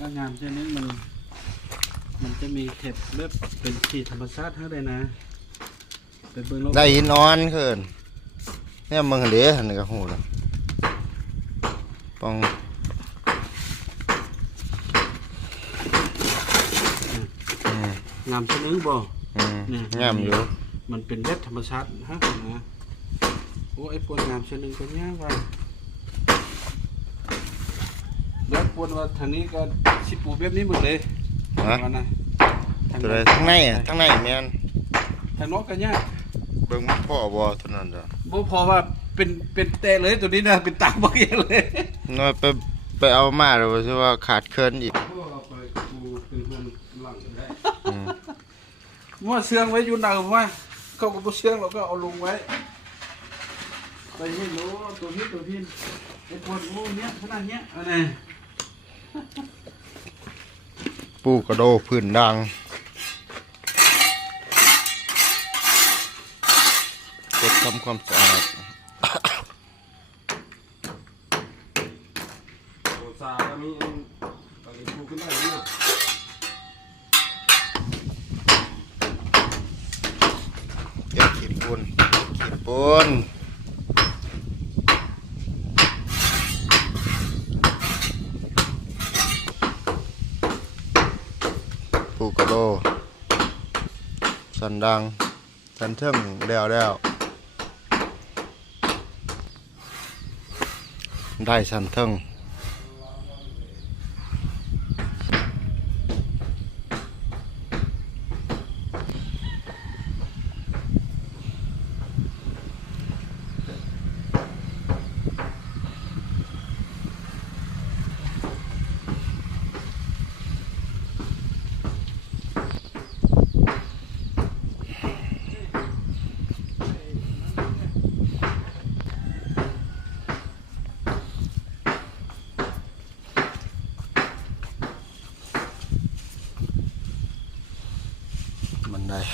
ก็งามเช่นนี้มัน มันจะมีเข็บเล็บเป็นสีธรรมชาติให้เลยนะ เป็นเบื้องโลกได้หินอ่อนขึ้นเนี่ยมึงเด้หันนี่ก็หูแล้วปองอืมงามเช่นนี้บ่อืมเนี่ยงามอยู่ มันเป็นเล็บธรรมชาติฮะนะโอ้ไอ้ปวนงามเช่นนึงก็ยากว่าแล้ วนว่าทางนี้ก็สิปูแบบนี้หมดเลยฮะ ว่านะทางตัวใดทั้งในอะทั้งในแม่นทางนอกก็ยากเบิ่งมันพ่อบ่เท่านั้นจ้ะบ่พอว่าเป็นเป็นแต่เลยตัวนี้นะเป็นตาบักเองเลยน้อยไปไปเอามาแล้วว่าสิว่าขาดเคินอีกเอาไปปูเป็นคนหลังได้อืมมั่วเสื่องไว้อยู่หนังว่าเขาก็บ่เสื่องเราก็เอาลงไว้ไปให้รู้ตัวนี้ตัวนี้ไอ้ปวดโอ้เนี้ยขนาดเนี้ยเอันนี้ ปูกระโดพื้นดังกดทำความสะอาดโอ้ซาก็มีอันตอนนี้พูดขึ้นได้เนี่ยเก็บขีดปูนขีดปูน ปูกระโดสันดัง สันเทิงแล้วแล้วได้สันเทิง บันได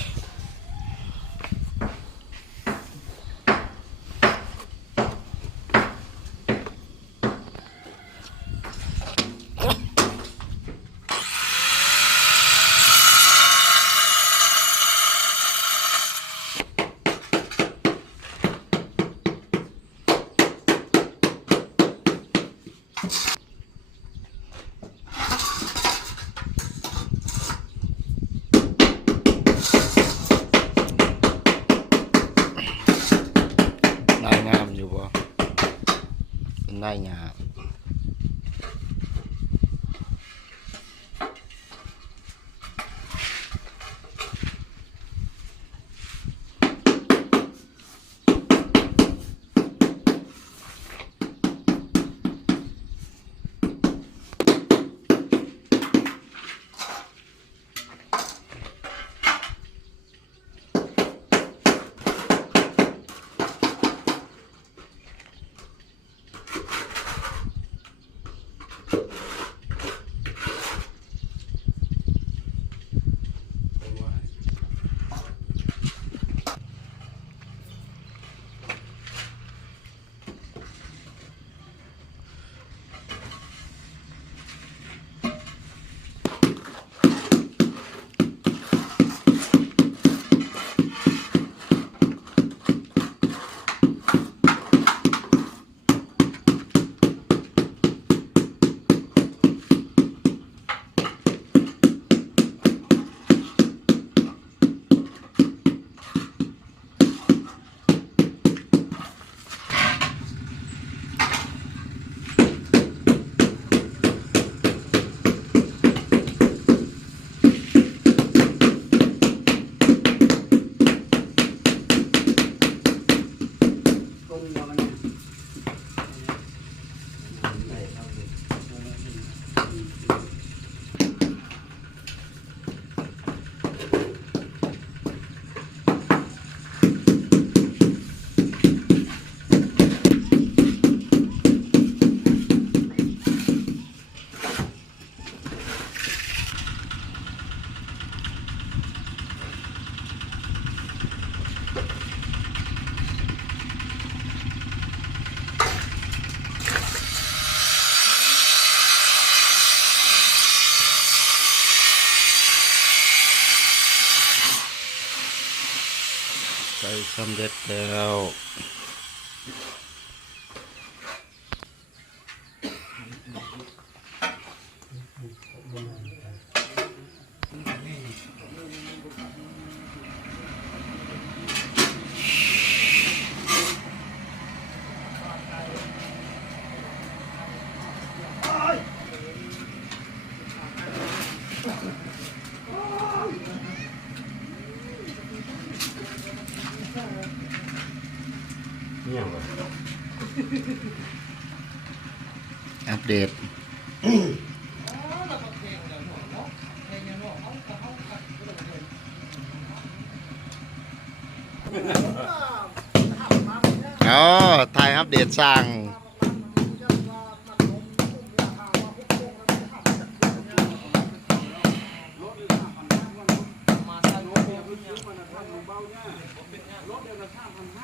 ได้งามอยู่บ่ เป็ ส่สำเร็จแล้ว เดตอ๋อถ่ายอัปเดตสร้าง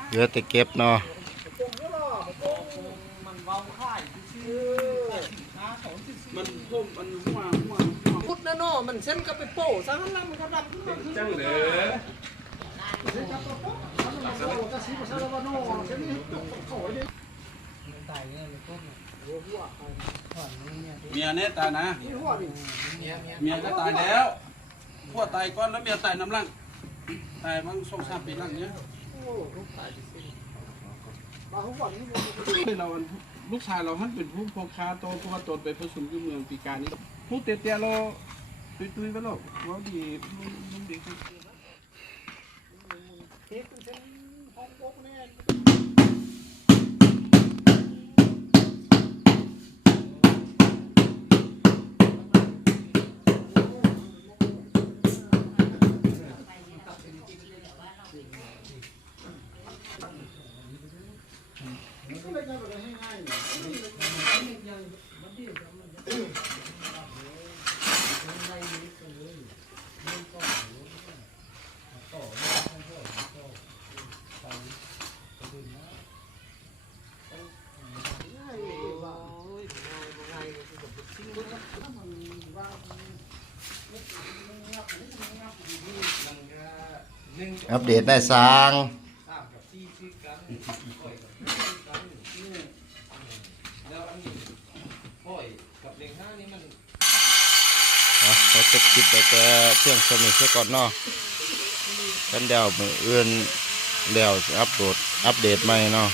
เหลือแต่เก็บเนาะ มันพุ่มมันหัวหัวหัวพุดนะเนาะมันเส้นก็ไปโป้ซะงั้นแล้วมันก็ดำขึ้นมาขึ้นจังเลยก็สีมาซะแล้วว่าเนาะเส้นนี้โอ้ยตายเนี่ยมันก็หัวหัวถอนเนี่ยเมียเนี่ยตายนะนี่หัวนี่เมียก็ตายแล้วพวกตายก่อนแล้วเมียตายน้ำลังตายมั้งสองสามปีหลังเนี้ยโอ้ลูกตายสิมาหัวนี่เรา ลูกชายเราท่านเป็นผู้พกค้าโตเพราะว่าตนไปผสมอยู่เมืองปีการนี้ผู้เตี้ยๆเราตุยๆไปหรอกว่าดีมันดีครับ เฮ็ดเป็นเส้นห้องโป๊กแน่ อัปเดตได้สร้างเราจะคิดไปแต่เพียงสมิเสียก่อนเนาะกันเดวมืออื่นแล้วอัปโหลดอัปเดตใหม่เนาะ